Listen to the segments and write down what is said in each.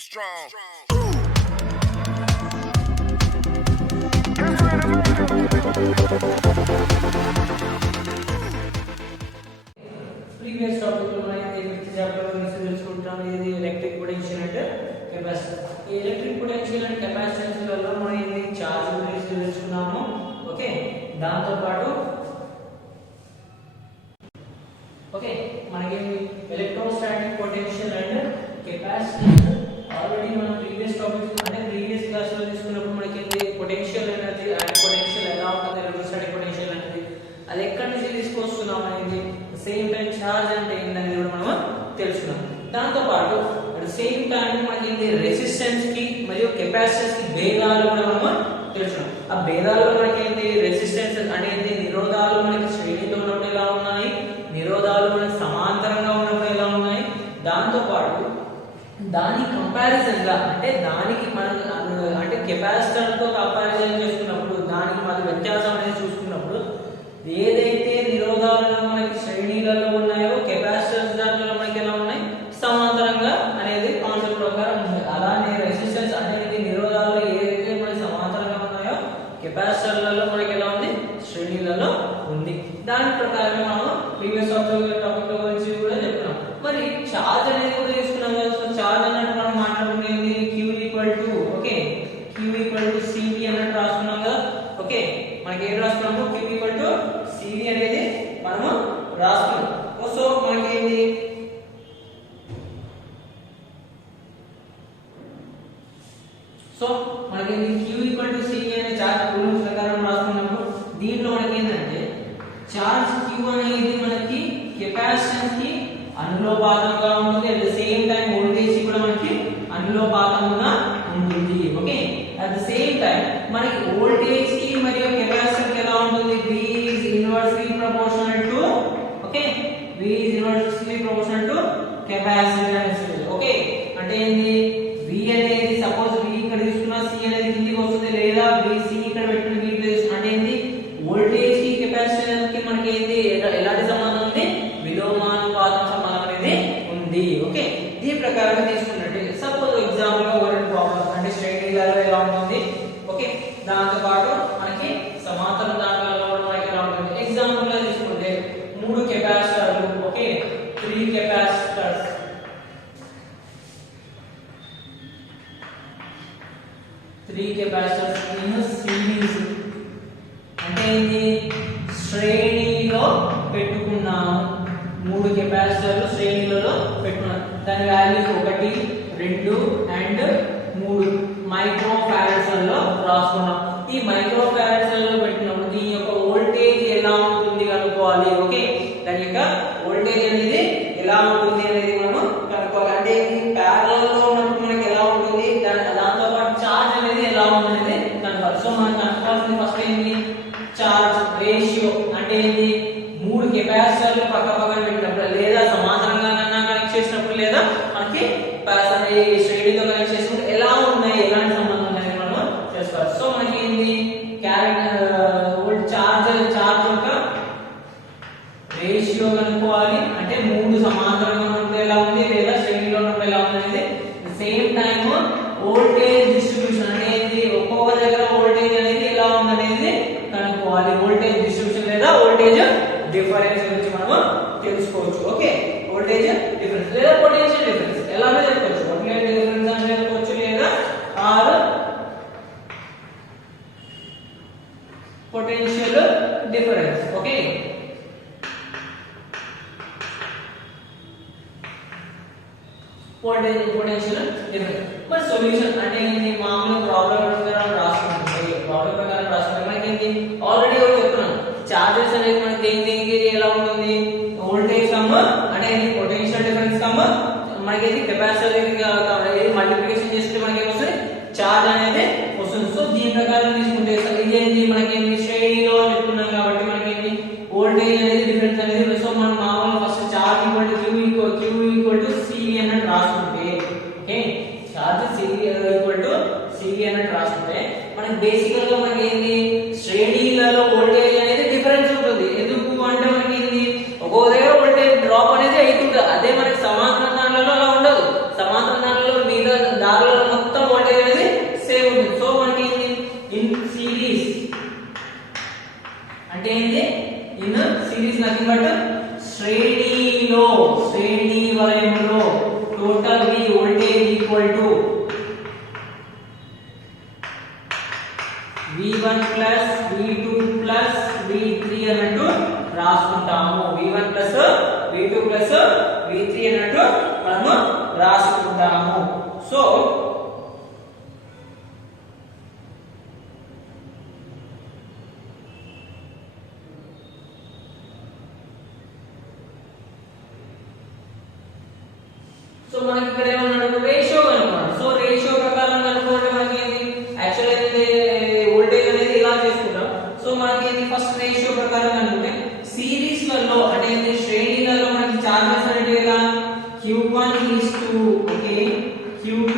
strong. Previous topic లో మనం fifth chapter లో తెలుసుకుంటాం. ఇది ఎలక్ట్రిక్ పొటెన్షియల్ అండ్ కెపాసిటర్. ఈ ఎలక్ట్రిక్ పొటెన్షియల్ అండ్ కెపాసిటెన్స్ వల్ల మనం ఇది చార్జ్ గురించి తెలుసుకున్నాము. ఓకే, దాంతో పాటు ఓకే మనకి electrostatic potential and capacitance already మనం ప్రీవియస్ టాపిక్స్ అంటే ప్రీవియస్ క్లాస్ లో తీసుకున్నప్పుడు మనకి పొటెన్షియల్ ఎనర్జీ అండ్ పొటెన్షియల్ ఎలా ఉంటుంది, ఎలక్ట్రోస్టాటిక్ పొటెన్షియల్ అనేది అది ఎక్కడి నుంచి తీసుకొస్తున్నాం అనేది, సేమ్ టైం ఛార్జ్ అంటే ఏంటనేది కూడా మనం తెలుసుకున్నాం. దాంతో పాటు సేమ్ టైం మనకి రెసిస్టెన్స్ కి మరియు కెపాసిటెన్స్ కి భేదాలు కూడా మనం తెలుసుకున్నాం. ఆ భేదాల్లో మనకి ఏంటి, రెసిస్టెన్స్ అనేది నిరోధాలు మనకి శ్రేణిలో ఉన్నప్పుడు ఎలా ఉన్నాయి, నిరోధాలు మనకి సమాంతరంగా ఉన్నప్పుడు ఎలా ఉన్నాయి, దాంతో పాటు దాని కంపారిజన్ గా అంటే దానికి మనం అంటే కెపాసిటర్ తో కంపారిజన్ చేసుకున్నప్పుడు దానికి మన వ్యత్యాసం అనేది చూసుకున్నప్పుడు ఏదైతే నిరోధాలు మనకి శ్రేణిలలో ఉన్నాయో కెపాసిటర్స్ దాంట్లో మనకి ఎలా ఉన్నాయి, సమాంతరంగా అనేది కాన్సెప్ట్ ప్రకారం ఉంది. అలానే రెసిస్టెన్స్ అనేది నిరోధాలు ఏదైతే మనకి సమాంతరంగా ఉన్నాయో కెపాసిటర్లలో మనకి ఎలా ఉంది, శ్రేణిలలో ఉంది. దాని ప్రకారం మనం ప్రీవియస్ టాపిక్ గురించి కూడా చెప్తున్నాం. మరి చార్జ్ అనేది కూడా తీసుకున్నాం కదా. సో చార్జ్ అన్నట్టు మనం మాట్లాడుకునేది Q equal to okay Q equal to CV అన్నట్టు రాసుకున్నాం కదా. ఓకే, మనకి ఏం రాసుకున్నాము, Q ఈక్వల్ టు CV అనేది మనము రాసుకున్నాం. సో మనకి ఏంది, సో మనకి Q ఈక్వల్ టు CV అనే చార్జ్ రూల్స్ ప్రకారం రాసుకున్నప్పుడు దీంట్లో మనకి ఏంటంటే చార్జ్ Q అనేది మనకి కెపాసిటెన్స్ కి అనులోపాతంగా ఉంటుంది. At the same time voltage కూడా మనకి అనులోపాతంగా ఉంటుంది. Okay, at the same time మనకి వోల్టేజ్ కి మరియు కెపాసిటర్ కి ఎలా ఉంటుంది, V is inversely proportional to okay V is inversely proportional to capacitance. Okay, అంటే ఏంది, V అనేది సపోజ్ V ఇక్కడ తీసుకున్నా C అనేది కిందికి వస్తుంది, లేదా VC ఇక్కడ పెట్టిన V ప్లేస్ అంటే ఏంది, వోల్టేజ్ కి కెపాసిటర్ కి మనకి ఏంది ఎలాంటి సంబంధం ఉంది, విలోమానుపాతం సంబంధం అనేది ఉంది. ఓకే, ఈ ప్రకారం తీసుకున్నట్టు సపోజ్ ఎగ్జాంపుల్ గా ఒక ప్రాబ్లం అంటే శ్రేణిలలో ఎలా ఉంటుంది, ఓకే దాంతో పాటు మనకి సమాంతర దాంట్లో మనకి ఎలా ఉంటుంది. ఎగ్జాంపుల్ గా తీసుకుంటే 3 కెపాసిటర్లు, okay 3 capacitors, 3 capacitors in series అంటే ఏంది, శ్రేణిలో పెట్టుకున్నాము. 3 కెపాసిటర్లు శ్రేణిలలో పెట్టుకున్నాం. దాని వాల్యూస్ 1, 2 అండ్ 3 మైక్రో ఫారడ్స్ లో రాసుకున్నాం. ఈ మైక్రో ఫారడ్స్ లో పెట్టినప్పుడు దీని యొక్క వోల్టేజ్ ఎలా ఉంటుంది కనుక్కోవాలి. ఓకే, దాని యొక్క వోల్టేజ్ అనేది ఎలా ఉంటుంది అనేది మనం కనుక్కోవాలి. అంటే ప్యారలల్ లో ఉన్నప్పుడు మనకి ఎలా ఉంటుంది, దాంతో పాటు చార్జ్ అనేది ఎలా ఉంటుంది అనేది కనుక్కోవాలి. సో మనం కనుక్కోవాల్సింది ఫస్ట్ ఏంటి, చార్జ్ రేషియో అంటే ఏంటి, 3 కెపాసిటర్లు పక్క పక్కన పెట్టినప్పుడు లేదా సమాంతరంగా కనెక్ట్ చేసినప్పుడు లేదా మనకి శ్రేణితో కనెక్ట్ చేసినప్పుడు ఎలా ఉన్నాయి, ఎలాంటి సంబంధం అనేది మనం చేసుకోవాలి. సో మనకి ఏంటి, చార్జ్ యొక్క రేషియో కనుక్కోవాలి. అంటే 3 సమాంతరంగా ఉన్నప్పుడు ఎలా ఉంది, లేదా శ్రేణిలో ఉన్నప్పుడు ఎలా ఉంది అనేది. సేమ్ టైం వోల్టేజ్ డిస్ట్రిబ్యూషన్ అంటే ఏంటి, ఒక్కొక్క దగ్గర వోల్టేజ్ అనేది ఎలా ఉంది అనేది కనుక్కోవాలి. వోల్టేజ్ డిస్ట్రిబ్యూషన్ లేదా వోల్టేజ్ డిఫరెన్స్ గురించి మనం తెలుసుకోవచ్చు. ఓకే, వోల్టేజ్ డిఫరెన్స్ లేదా పొటెన్షియల్ డిఫరెన్స్ ఎలాగో చెప్పుకోవచ్చు. వోల్టేజ్ డిఫరెన్స్ అని చెప్పుకోవచ్చు లేదా or potential difference. Okay, potential difference. మరి సొల్యూషన్ అంటే ఏంటి, మామూలు ప్రాబ్లం ప్రకారం రాసుకుంటే మనకి ఏంటి, ఆల్రెడీ చెప్తున్నాను చార్జెస్ అనేది మనకి దేనికి ఎలా ఉంటుంది, వోల్టేజ్ కమ్ అంటే పొటెన్షియల్ డిఫరెన్స్ కమ్ మనకి కెపాసిటర్ ఏది మల్టిప్లికేషన్ చేస్తే మనకి ఏమొస్తుంది, చార్జ్ అనేది వస్తుంది. సో దీని ప్రకారం తీసుకుంటే ఇది ఏంటి, మనకి శ్రేణిలో పెట్టుకున్నాం కాబట్టి మనకి వోల్టేజ్ అనేది డిఫరెన్స్ అనేది. సో మనం మామూలుగా first charge Q equal to CV అన్నట్టు రాసుకుంటే, ఓకే చార్జ్ CV అన్నట్టు రాసుకుంటే మనకి బేసికల్ గా మనకి ఏంటి, శ్రేణిలలో వోల్టేజ్ అనేది డిఫరెన్స్ ఉంటుంది. ఎందుకు అంటే మనకి ఏంటి, ఒక్కో దగ్గర వోల్టేజ్ డ్రాప్ అనేది అవుతుంది. అదే మనకి సమాంతర దాంట్లో అలా ఉండదు. సమాంతర దాంట్లో మీద equal to V1 plus V2 plus V3 అన్నట్టు రాసుకుంటాము. V1 plus V2 plus V3 అన్నట్టు మనము రాసుకుంటాము. సో మనకి ఇక్కడ ఏమన్నాడు రేషియో కనుక్కున్నాడు. సో రేషియో ప్రకారం కనుక్కుంటే మనకి ఏంది యాక్చువల్ అయితే వోల్టేజ్ అనేది ఇలా చేసుకుంటాం. సో మనకి ఏంది ఫస్ట్ రేషియో ప్రకారం కనుక్కుంటే సిరీస్ లలో అంటే ఏంది శ్రేణిలలో మనకి చార్జెస్ అనేవి ఎలా Q1 ఓకే Q2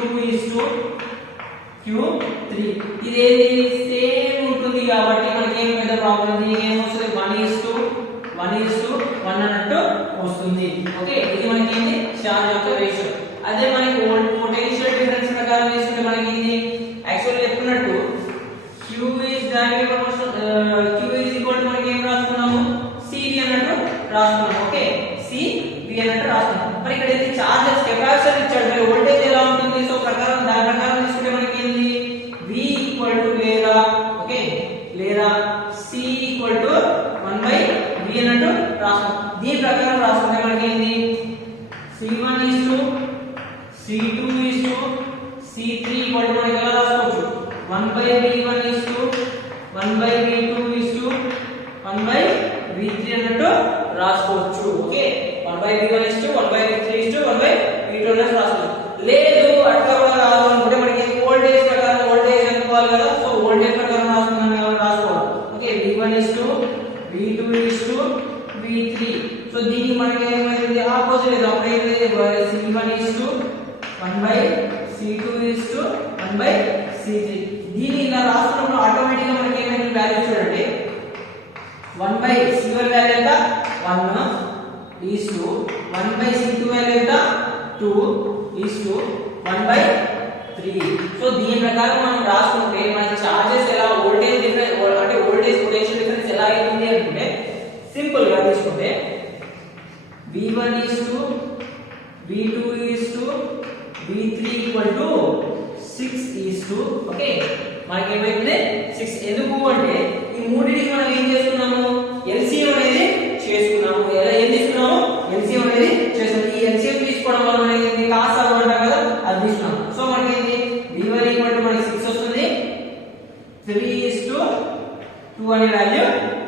Q3 ఇదేది సేమ్ ఉంటుంది కాబట్టి మనకి ఏం పెద్ద ప్రాబ్లం దీనికి ఏం వస్తుంది 1:1 అన్నట్టు వస్తుంది. ఓకే ఇది మనకి ఏంది చార్జ్ యొక్క రేషియో. అదే మనకి పొటెన్షియల్ డిఫరెన్స్ ప్రకారం తీసుకుంటే మనకి ఏంది యాక్చువల్లీ చెప్పుకున్నట్టు Q is directly proportional Q is equal to మనకి ఏం రాసుకున్నాము CV అన్నట్టు రాసుకున్నాము. ఓకే CV అన్నట్టు రాసుకున్నాము. మరి ఇక్కడ ఏంది చార్జెస్ కెపాసిటర్ ఇచ్చాడు మరి వోల్టేజ్ ఎలా ఉంటుంది. సో దాని ప్రకారం తీసుకుంటే మనకి ఏంది V ఈక్వల్ టు లేదా ఓకే లేదా C ఈక్వల్ టు 1/V అన్నట్టు రాసుకున్నాం. దీని ప్రకారం రాసుకుంటే మనకి ఏంది C1 C2 C3 equal to మనకి ఎలా రాసుకోవచ్చు 1/V1 1/V2 1/V3 అన్నట్టు రాసుకోవచ్చు. ఓకే 1/V1 1/V3 1/V2 అన్నట్టు రాసుకోవచ్చు. లేదు అట్లా కూడా రాదు అనుకుంటే మనకి వోల్టేజ్ ప్రకారం వోల్టేజ్ అనుకోవాలి కదా. సో వోల్టేజ్ ప్రకారం రాసుకున్నాం కాబట్టి రాసుకోవాలి. Okay V1 V2 V3. So దీనికి మనకి ఏమైంది ఆపోజిట్ అప్పుడైతే C1 1/C2 1/C3. దీన్ని ఇలా రాస్తున్నప్పుడు ఆటోమేటిక్ గా మనకి ఏమైంది వాల్యూ చూడండి 1/C1 వాల్యూ ఎంత 1 1/C2 వాల్యూ ఎంత 2 1/3. సో దీని ప్రకారం మనం రాసుకుంటే మనకి చార్జెస్ ఎలా వోల్టేజ్ డిఫరెన్స్ అంటే వోల్టేజ్ పొటెన్షియల్ డిఫరెన్స్ ఎలా అవుతుంది అనుకుంటే సింపుల్ గా తీసుకుంటే V1 V2 V3 equal to 6 okay మనకి ఏమైంది 6. ఎందుకు అంటే ఈ మూడింటికి మనం ఏం చేస్తున్నాము LCM అనేది చేసుకున్నాము. ఎలా ఏం తీసుకున్నాము LCM అనేది చేస్తున్నాము. ఈ LCM తీసుకోవడం వల్ల మనకి ఏంది కాస్ అవ్వడం కదా అది తీసుకున్నాము. సో మనకి ఏంది V1 ఈక్వల్ టు మనకి 6 వస్తుంది 3:2 అనే వాల్యూ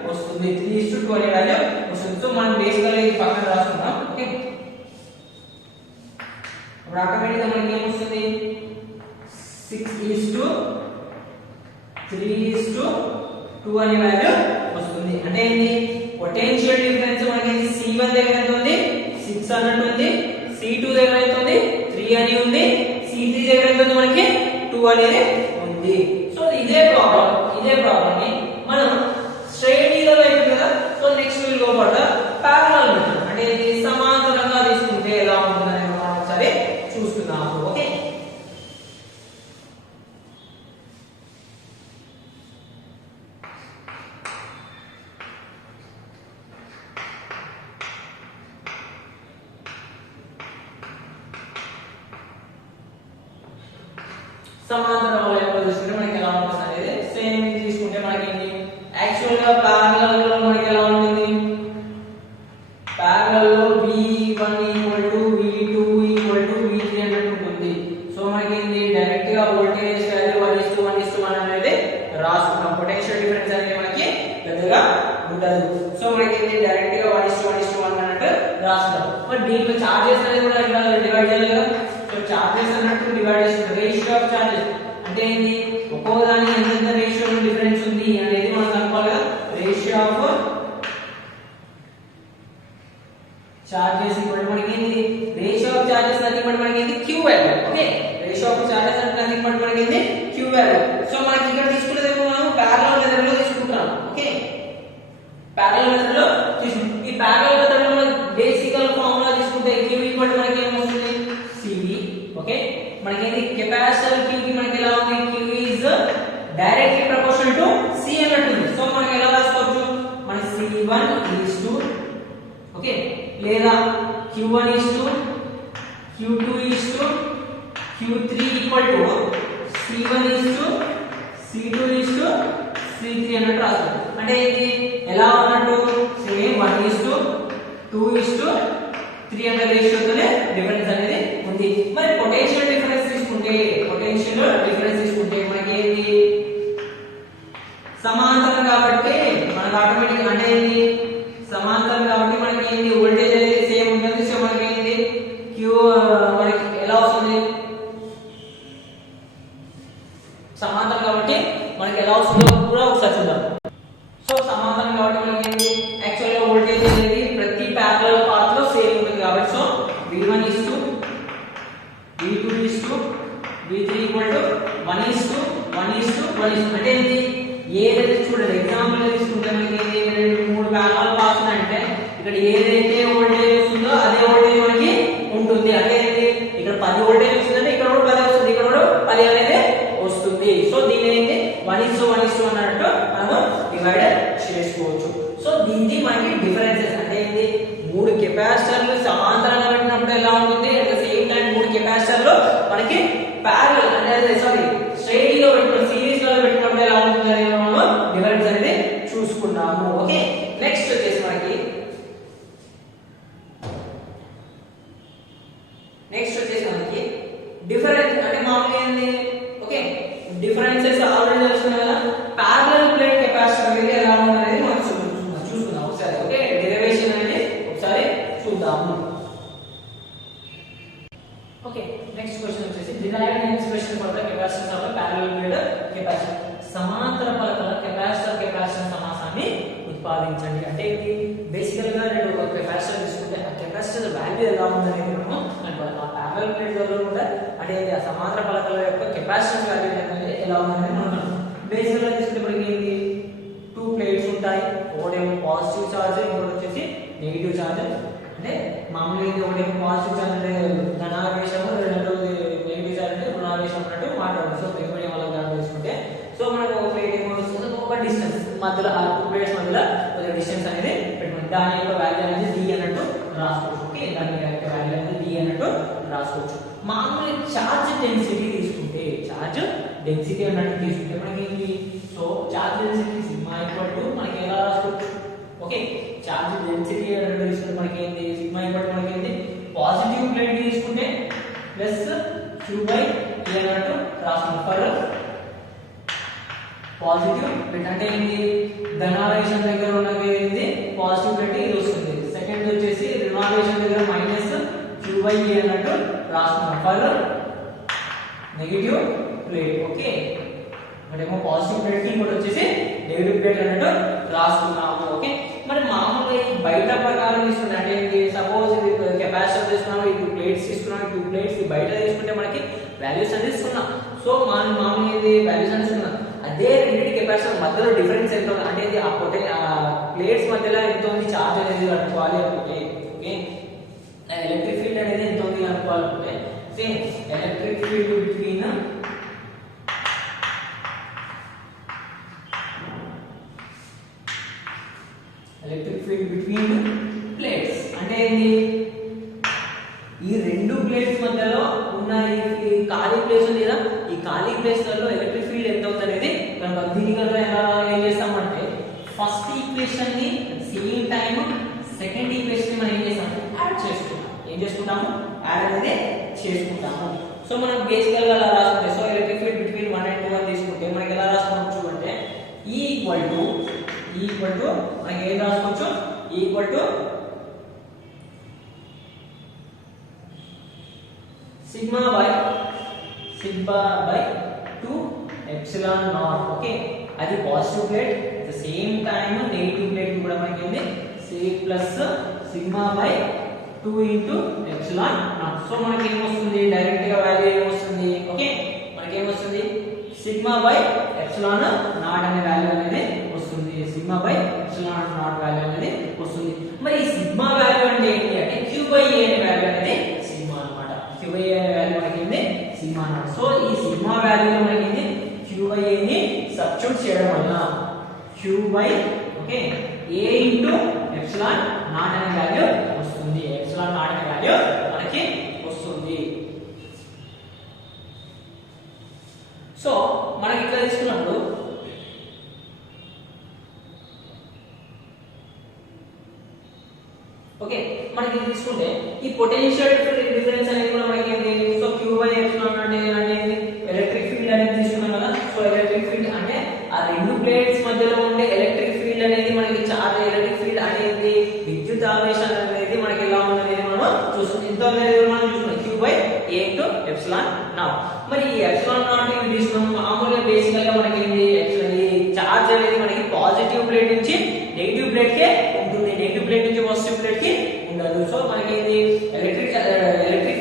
వస్తుంది 3:2 అనే వాల్యూ వస్తుంది. సో మనం బేసికల్ ఇది పక్కన రాసుకుందాం. ఓకే ఇప్పుడు ఆటోమేటిక్ గా మనకి ఏం వస్తుంది 6:3:2 అనే వాల్యూ వస్తుంది. అంటే ఏంది పొటెన్షియల్ డిఫరెన్స్ మనకి C1 దగ్గర ఎంత ఉంది 6 అన్నట్టు ఉంది. C2 దగ్గర ఎంత ఉంది 3 అని ఉంది. C3 దగ్గర ఎంత ఉంది మనకి 2 అనేది ఉంది. సో ఇదే ప్రాబ్లం ని మనం శ్రేణిలో అయిపోయింది కదా. So next will go for the parallel method. అంటే ఇది సమాంతరంగా తీసుకుంటే ఎలా ఉంటుందని మనం ఒకసారి చూస్తున్నాము. ఓకే సమాంతర వలయంలో తీసుకుంటే మనకి ఎలా ఉంటుంది అనేది సేమ్ తీసుకుంటే మనకి ఏంటి యాక్చువల్ గా పారలల్ లో మనకి ఎలా ఉంటుంది పారలల్ లో V1 V2 V3 అన్నట్టు ఉంటుంది. సో మనకి ఏంటి డైరెక్ట్ గా వోల్టేజ్ వాల్యూ 1:1 అనేది రాసుకున్నాం. పొటెన్షియల్ డిఫరెన్స్ అనేది మనకి పెద్దగా ఉండదు. సో మనకి ఏంటి డైరెక్ట్ గా 1:1 అన్నట్టు రాసుకున్నాం. మరి దీంట్లో చార్జెస్ అనేది కూడా ఇలా డివైడ్ చేయాలి కదా. సో చార్జెస్ అన్నట్టు డివైడ్ చేస్తున్నారు. రేషియో ఆఫ్ చార్జెస్ అంటే ఏంటి ఒక్కో దాని ఎంత రేషియో డిఫరెన్స్ ఉంది అనేది మనం కనుక్కోవాలి కదా. రేషియో ఆఫ్ చార్జెస్ ఈక్వల్ మనకి ఏంటి ratio of charges nothing but మనకి ఏంటి Q value. Okay ratio of charges అంటే నథింగ్ బట్ మనకి ఏంటి Q వాల్యూ. సో మనకి ఇక్కడ తీసుకునేది మనం పారలల్ మెథడ్ లో తీసుకుంటాం. ఓకే పారలల్ మెథడ్ లో తీసుకుంటాం. ఈ పారలల్ మెథడ్ లో బేసికల్ ఫార్ములా తీసుకుంటే Q ఈక్వల్ మనకి ఏం వస్తుంది CV. ఓకే మనకి ఏంటి కెపాసిటర్ Q కి మనకి ఎలా ఉంది Q is directly proportional to C అన్నట్టు. సో మనకి ఎలా రాసుకోవచ్చు మనకి C1 ఓకే లేదా Q1 Q2 Q3 equal to C1 is to C2 is to C3 అన్నట్టు రాస్తాం. అంటే ఇది ఎలా ఉన్నట్టు same 1 is to 2 is to 3 అనే రేషియోతోనే డిఫరెన్స్ అనేది ఉంది. మరి పొటెన్షియల్ డిఫరెన్స్ తీసుకుంటే మనకి ఏంది సమాంతరం కాబట్టి మనకు ఆటోమేటిక్ అంటే ఏంది సమాంతరం కాబట్టి మనకి ఏంది వోల్టేజ్ అనేది సేమ్ ఉంటుంది. సో మనకి ఏంది Q మనకి ఎలా వస్తుంది సమాంతరం కాబట్టి మనకి ఎలా వస్తుందో కూడా ఒకసారి చూద్దాం. సో సమాంతరం కాబట్టి మనకి ఏంది యాక్చువల్ గా వోల్టేజ్ అనేది ప్రతి పారలల్ పాత్ లో సేమ్ ఉంటుంది కాబట్టి so V1 is to V2 is to V3 equal to 1 is to 1 is to 1 is to అంటే ఏంది ఏదైతే చూడండి ఎగ్జాంపుల్ తీసుకుంటే మనకి ఏంది 3 పారలల్ పాత్స్ అంటే ఇక్కడ ఏదైతే వోల్టేజ్ వస్తుందో అదే వోల్టేజ్ మనకి ఉంటుంది. అంటే ఏంది ఇక్కడ 10 వోల్టేజ్ వస్తుందంటే ఇక్కడ కూడా 10 వస్తుంది, ఇక్కడ కూడా 10 అనేది వస్తుంది. సో దీని ఏంది 1 is to 1 is to అన్నట్టు మనము డివైడ్ చేసుకోవచ్చు. సో దీనికి మనకి డిఫరెన్సెస్ అంటే ఏంది 3 కెపాసిటర్లు సమాంతరంగా పెట్టినప్పుడు ఎలా ఉంటుంది అట్ ద సేమ్ టైం 3 కెపాసిటర్లు మనకి పారలల్ అంటే సారీ స్ట్రెయిట్ లో పెట్టిన సిరీస్ లో పెట్టినప్పుడు ఎలా ఉంటుంది అనేది మనం డిఫరెన్స్ అనేది చూసుకున్నాము. ఓకే నెక్స్ట్ వచ్చేసి మనకి డిఫరెన్స్ అంటే మామూలుగా ఏంది ఓకే డిఫరెన్సెస్ ఆల్రెడీ తెలుసుకున్నాం కదా. పారలల్ ప్లేట్ కెపాసిటర్ అనేది ఎలా ఉంటుంది అనేది మనం చూసుకుందాం ఒకసారి. ఓకే డెరివేషన్ అనేది ఒకసారి చూద్దాము. ఓకే నెక్స్ట్ క్వశ్చన్ వచ్చేసి derive an expression for the capacitance of a parallel plate capacitor. సమాంతర పలకల కెపాసిటర్ సమాసాన్ని ఉత్పాదించండి. అంటే ఇది బేసికల్ గా రెండు ఒక కెపాసిటర్ తీసుకుంటే ఆ కెపాసిటర్ వాల్యూ ఎలా ఉందనేది మనం అనుకోవాలి. ఆ పారలల్ ప్లేట్ లో కూడా అంటే ఆ సమాంతర పలకల యొక్క కెపాసిటెన్స్ వాల్యూ అనేది ఎలా ఉందనేది మనం బేసికల్ గా తీసుకుంటే మనకి ఏంది 2 ప్లేట్స్ ఉంటాయి. ఒకటేమో పాజిటివ్ చార్జ్, ఇంకోటి వచ్చేసి నెగిటివ్ చార్జ్. అంటే మామూలుగా ఇది ఒకటేమో పాజిటివ్ చార్జ్ అంటే ధనావేశము, రెండోది నెగిటివ్ చార్జ్ అంటే రుణావేశం అన్నట్టు మాట్లాడదు. సో ప్లేట్ వాళ్ళకి దాన్ని తీసుకుంటే సో మనకు ఒక ప్లేట్ ఏమో వస్తుంది ఒక డిస్టెన్స్ మధ్యలో ఆ 2 ప్లేట్స్ మధ్యలో కొంచెం డిస్టెన్స్ అనేది పెట్టుకోండి. దాని యొక్క వాల్యూ అనేది d అన్నట్టు రాసుకోవచ్చు. ఓకే దాని యొక్క వాల్యూ అనేది d అన్నట్టు రాసుకోవచ్చు. మామూలు చార్జ్ డెన్సిటీ తీసుకుంటే చార్జ్ డెన్సిటీ అన్నట్టు తీసుకుంటే మనకి ఏంటి so charge density sigma equal to మనకి ఎలా రాసుకోవచ్చు. ఓకే చార్జ్ డెన్సిటీ అన్నట్టు తీసుకుంటే మనకి ఏంటి సిగ్మా ఈక్వల్ టు మనకి ఏంటి పాజిటివ్ ప్లేట్ తీసుకుంటే ప్లస్ q బై e అన్నట్టు రాసుకుంటాం. ఫర్ పాజిటివ్ ప్లేట్ అంటే ఏంటి ధనావేశం దగ్గర ఉన్నది ఏంటి పాజిటివ్ ప్లేట్ ఇది వస్తుంది. సెకండ్ వచ్చేసి రుణావేశం దగ్గర మైనస్ q బై e అన్నట్టు రాసుకున్నాం. ఫర్ నెగిటివ్ ప్లేట్ ఓకే మరేమో పాజిటివ్ ప్లేట్ కి ఇంకోటి వచ్చేసి నెగిటివ్ ప్లేట్ అన్నట్టు రాసుకున్నాము. ఓకే మరి మామూలుగా ఈ బయట ప్రకారం తీసుకుంటే అంటే ఏంటి సపోజ్ ఇది కెపాసిటర్ తీసుకున్నాము, ఈ 2 ప్లేట్స్ తీసుకున్నాము, 2 ప్లేట్స్ బయట తీసుకుంటే మనకి వాల్యూస్ అనేది తీసుకున్నాం. సో మనం మామూలుగా ఇది వాల్యూస్ అనేది తీసుకున్నాం. అదే రెండింటి కెపాసిటర్ మధ్యలో డిఫరెన్స్ ఎంత ఉంది అంటే ఇది ఆ ప్లేట్స్ మధ్యలో ఎంత ఉంది చార్జ్ అనేది కనుక్కోవాలి అనుకుంటే ఓకే ఎలక్ట్రిక్ ఫీల్డ్ అనేది ఎంత ఉంది అనుకోవాలనుకుంటే same electric field between plates అంటే ఏంటి ఈ 2 ప్లేట్స్ మధ్యలో ఉన్న ఈ ఖాళీ ప్లేస్ ఉంది కదా ఈ ఖాళీ ప్లేస్లలో ఎలక్ట్రిక్ ఫీల్డ్ ఎంత అవుతుంది అనేది మనం దీనికన్నా ఎలా ఏం చేస్తామంటే ఫస్ట్ ఈక్వేషన్ ని సేమ్ టైం సెకండ్ ఈక్వేషన్ ని మనం ఏం చేస్తాము యాడ్ చేసుకుంటాము యాడ్ అనేది చేసుకుంటాము. సో మనం బేసికల్ గా ఎలా రాసుకుంటే so electric field between 1 and 2 అని తీసుకుంటే మనకి ఎలా రాసుకోవచ్చు అంటే E ఈక్వల్ టు మనకి ఏం రాసుకోవచ్చు equal to sigma by 2 epsilon naught. Okay అది positive plate at the same time negative plate కూడా మనకి ఏంది C plus sigma by 2 into epsilon naught. So మనకి ఏం వస్తుంది డైరెక్ట్ గా వాల్యూ ఏం వస్తుంది ఓకే మనకి ఏం వస్తుంది సిగ్మా బై ఎప్సిలాన్ నాట్ అనే వాల్యూ అనేది వస్తుంది. Sigma by epsilon naught value అనేది వస్తుంది. మరి ఈ సిగ్మా వాల్యూ అంటే ఏంటి అంటే q బై a అనే వాల్యూ అనేది సిగ్మా అన్నమాట. q బై a అనే వాల్యూ మనకి ఏంది సిగ్మా అన్నమాట. సో ఈ సిగ్మా వాల్యూ మనకి ఏంది q బై a ని సబ్స్టిట్యూట్ చేయడం వల్ల q by okay a into epsilon not అనే వాల్యూ 1 అనే వాల్యూ మనకి వస్తుంది. ఎప్సిలాన్ నాట్ అనే వాల్యూ వస్తుంది. ఓకే మరి ఈ సిగ్మా వాల్యూ అంటే ఏంటి అంటే q బై a అనే వాల్యూ మనకి ఏంది సిగ్మా అన్నమాట. సో ఈ సిగ్మా వాల్యూ మనకి ఏంది q బై a ని సబ్స్టిట్యూట్ చేయడం వల్ల q by a into epsilon not అనే వాల్యూ వస్తుంది. ఎప్సిలాన్ నాట్ అనే వాల్యూ మనకి వస్తుంది. సో మనకి ఇట్లా తీసుకున్నప్పుడు ఓకే మనకి తీసుకుంటే ఈ పొటెన్షియల్ డిఫరెన్స్ అనేది కూడా మనకి ఏంటి సో q బై ఎప్సిలాన్ అంటే ఎలక్ట్రిక్ ఫీల్డ్ అనేది తీసుకున్నాం కదా సో ఎలక్ట్రిక్ ఫీల్డ్ అంటే ఆ రెండు ప్లేట్స్ మధ్యలో ఉండే ఎలక్ట్రిక్ ఫీల్డ్ అనేది మనకి చార్జ్ ఎలక్ట్రిక్ ఫీల్డ్ అనేది విద్యుత్ ఆవేశం అనేది మనకి ఎలా ఉందనేది మనం చూస్తున్నాం ఎంత అనేది మనం చూస్తున్నాం q by a into epsilon not మరి ఈ ఎప్సిలాన్ నాట్ ని తీసుకున్నాం మామూలుగా బేసికల్ గా మనకి ఏంటి ఈ చార్జ్ అనేది మనకి పాజిటివ్ ప్లేట్ నుంచి నెగటివ్ ప్లేట్ కే ఉంటుంది నెగటివ్ ప్లేట్ నుంచి పాజిటివ్ ప్లేట్ కి ఉండదు సో మనకి ఏంటి ఎలక్ట్రిక్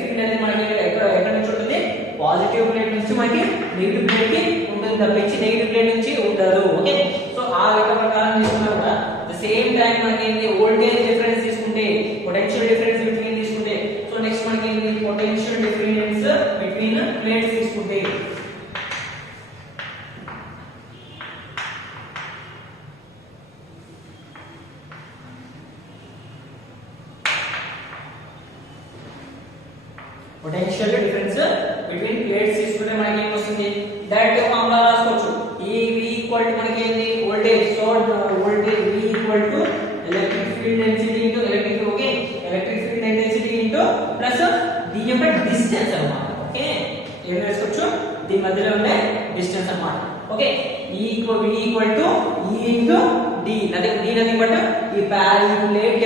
ఫీల్డ్ అనేది మనకి ఎక్కడ నుంచి ఉంటుంది పాజిటివ్ ప్లేట్ నుంచి మనకి నెగటివ్ ప్లేట్ కి ఉంటుంది తప్పించి నెగటివ్ ప్లేట్ నుంచి ఉండదు ఓకే సో ఆ లెక్క ప్రకారం తీసుకున్నా కూడా ద సేమ్ టైం మనకి ఏంటి వోల్టేజ్ డిఫరెన్స్ తీసుకుంటే పొటెన్షియల్ డిఫరెన్స్ బిట్వీన్ తీసుకుంటే సో నెక్స్ట్ మనకి ఏంటి పొటెన్షియల్ డిఫరెన్స్ బిట్వీన్ ప్లేట్స్ తీసుకుంటే పొటెన్షియల్ డిఫరెన్స్ బిట్వీన్ ప్లేట్స్ తీసుకుంటే మనకి ఏం వస్తుంది డైరెక్ట్ ఫార్ములా రాసుకోవచ్చు ఈ V ఈక్వల్ టు మనకి ఏంది voltage so voltage V equal to electric field density into electric okay electric field density into plus దీని యొక్క డిస్టెన్స్ అన్నమాట ఓకే ఏం రాసుకోవచ్చు దీని మధ్యలో ఉండే డిస్టెన్స్ అన్నమాట okay V equal to E into D nothing but ఈ ప్లేట్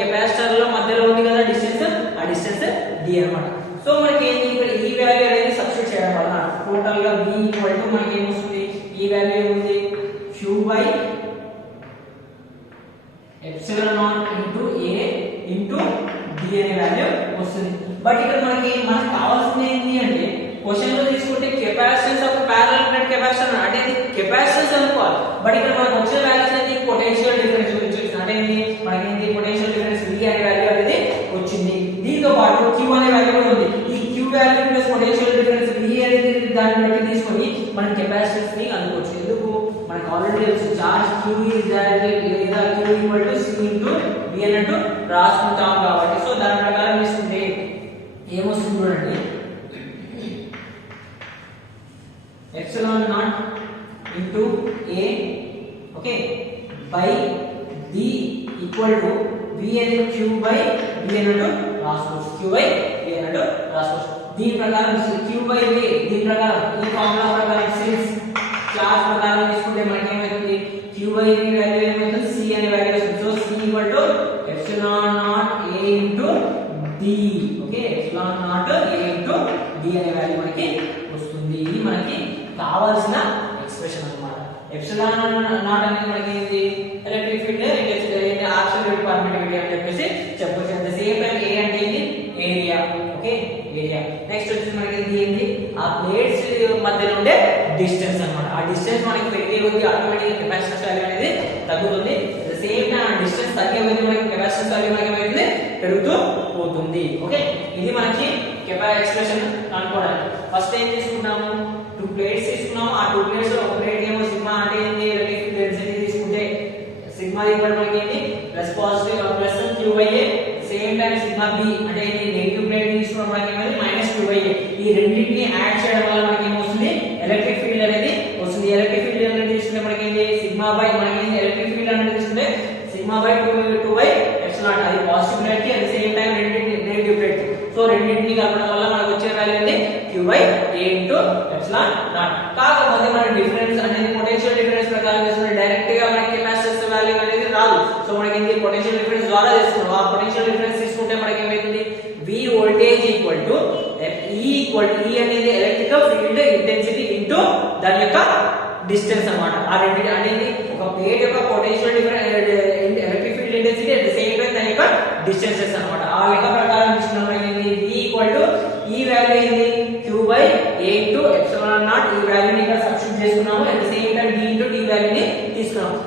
కెపాసిటర్ లో మధ్యలో ఉంది కదా డిస్టెన్స్ ఆ డిస్టెన్స్ D అన్నమాట సో మనకి ఏంటి ఇక్కడ ఈ వాల్యూ అనేది సబ్స్టిట్యూట్ చేయడం వల్ల టోటల్ గా V ఈక్వల్ టు మనకి ఏం వస్తుంది ఈ వాల్యూ ఏముంది q by epsilon naught into a into d అనే వాల్యూ వస్తుంది బట్ ఇక్కడ మనకు కావాల్సింది ఏంటి అంటే క్వశ్చన్ లో తీసుకుంటే capacitance of parallel plate capacitor అంటే ఇది కెపాసిటెన్స్ అనుకోవాలి బట్ ఇక్కడ మనకు వచ్చిన వాల్యూస్ ఏంటి పొటెన్షియల్ డిఫరెన్స్ గురించి అంటే ఏంటి మనకి ఏంటి పొటెన్షియల్ డిఫరెన్స్ V అనే వాల్యూ అనేది వచ్చింది దీంతో పాటు q అనే వాల్యూ కూడా ఉంది ఈ q value plus potential difference V అనేది దాన్ని బట్టి తీసుకొని మనం కెపాసిటెన్స్ ని కనుక్కోవచ్చు ఎందుకు మనకు ఆల్రెడీ తెలుసు చార్జ్ q ఇస్ లేదా q equal to c into v అన్నట్టు రాసుకుంటాం కాబట్టి సో దాని ప్రకారం తీసుకుంటే ఏమొస్తుంది చూడండి epsilon naught into a okay by d equal to v అనేది q బై v అన్నట్టు రాసుకోవచ్చు q బై v అన్నట్టు రాసుకోవచ్చు దీని ప్రకారం q బై v దీని ప్రకారం ఈ ఫార్ములా ప్రకారం సిన్స్ క్లాస్ ప్రకారం తీసుకుంటే మనకి ఏమవుతుంది q బై v వాల్యూ ఏమవుతుంది c అనే వాల్యూ వస్తుంది so c equal to epsilon naught a into d okay epsilon naught a into d అనే వాల్యూ మనకి వస్తుంది ఇది మనకి కావాల్సిన ఎక్స్ప్రెషన్ అన్నమాట ఎప్సిలాన్ నాట్ అనేది మనకి ఏంటి ఎలక్ట్రిక్ ఫీల్డ్ ఏంటి అబ్సల్యూట్ పర్మిటివిటీ అని చెప్పేసి చెప్పొచ్చు at the same time a అంటే ఏంటి ఏరియా ఓకే ఏరియా నెక్స్ట్ వచ్చేసి మనకి ఏంటి ఆ ప్లేట్స్ మధ్యలో ఉండే డిస్టెన్స్ అన్నమాట ఆ డిస్టెన్స్ మనకి పెరిగే కొద్దీ ఆటోమేటిక్ కెపాసిటెన్స్ వాల్యూ అనేది తగ్గుతుంది అట్ ద సేమ్ టైం ఆ డిస్టెన్స్ తగ్గే కొద్దీ మనకి కెపాసిటెన్స్ వాల్యూ మనకి ఏమైతుంది పెరుగుతూ పోతుంది ఓకే ఇది మనకి ఎక్స్ప్రెషన్ కనుక్కోవడానికి ఫస్ట్ ఏం తీసుకున్నాము టూ ప్లేట్స్ తీసుకున్నాము ఆ టూ ప్లేట్స్ లో ఒక ప్లేట్ ఏమో సిగ్మా అంటే ఏంటి ఎలక్ట్రిక్ ఫీల్డ్ డెన్సిటీ తీసుకుంటే సిగ్మా ఈక్వల్ మనకి ఏంటి plus positive plus q by a same time sigma b అంటే ఏంటి నెగటివ్ ప్లేట్ తీసుకున్నప్పుడు మనకి ఏమైంది మైనస్ q బై a ఈ రెండింటిని యాడ్ చేయడం వల్ల మనకి ఏమొస్తుంది ఎలక్ట్రిక్ ఫీల్డ్ అనేది వస్తుంది ఎలక్ట్రిక్ ఫీల్డ్ అనేది తీసుకుంటే మనకి ఏంటి సిగ్మా బై మనకి ఏంటి ఎలక్ట్రిక్ ఫీల్డ్ అనేది తీసుకుంటే సిగ్మా బై 2 బై ఎప్సిలాన్ అది పాజిటివ్ ప్లేట్ కి అట్ సేమ్ టైం రెండింటిని నెగటివ్ ప్లేట్ సో రెండింటిని కలపడం వల్ల మనకు వచ్చే వాల్యూ ఏంటి q by a into epsilon not కాకపోతే మన డిఫరెన్స్ అనేది పొటెన్షియల్ డిఫరెన్స్ ప్రకారం తీసుకుంటే డైరెక్ట్ గా మనకి కెపాసిటెన్స్ వాల్యూ అనేది రాదు సో మనకి ఏంటి పొటెన్షియల్ డిఫరెన్స్ ద్వారా తీసుకున్నాం ఆ పొటెన్షియల్ డిఫరెన్స్ తీసుకుంటే మనకి ఏమవుతుంది v voltage equal to E equal to E అనేది ఎలక్ట్రికల్ ఫీల్డ్ ఇంటెన్సిటీ ఇంటూ దాని యొక్క డిస్టెన్స్ అన్నమాట ఆ రెండు అనేది ఒక ప్లేట్ యొక్క potential difference electric field intensity at the same time దాని యొక్క డిస్టెన్సెస్ అన్నమాట ఆ లెక్క ప్రకారం తీసుకున్నప్పుడు ఏంటి v ఈక్వల్ టు ఈ వాల్యూ ఏంటి q by a into epsilon not ఈ వాల్యూని ఇక్కడ సబ్స్టిట్యూట్ చేసుకున్నాము at the same time d into d వాల్యూని తీసుకున్నాము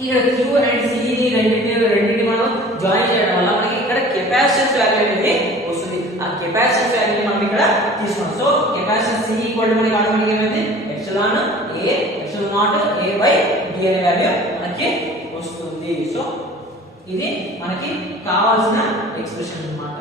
ఇక్కడ q అండ్ c ని రెండింటిని మనం జాయిన్ చేయడం వల్ల మనకి ఇక్కడ కెపాసిటెన్స్ వాల్యూ అనేది వస్తుంది ఆ కెపాసిటెన్స్ వాల్యూని మనం ఇక్కడ తీసుకున్నాం so capacitance c equal to మనకి ఆటోమేటిక్ ఏమైంది epsilon a epsilon naught a by d అనే వాల్యూ మనకి వస్తుంది సో ఇది మనకి కావాల్సిన ఎక్స్ప్రెషన్ అన్నమాట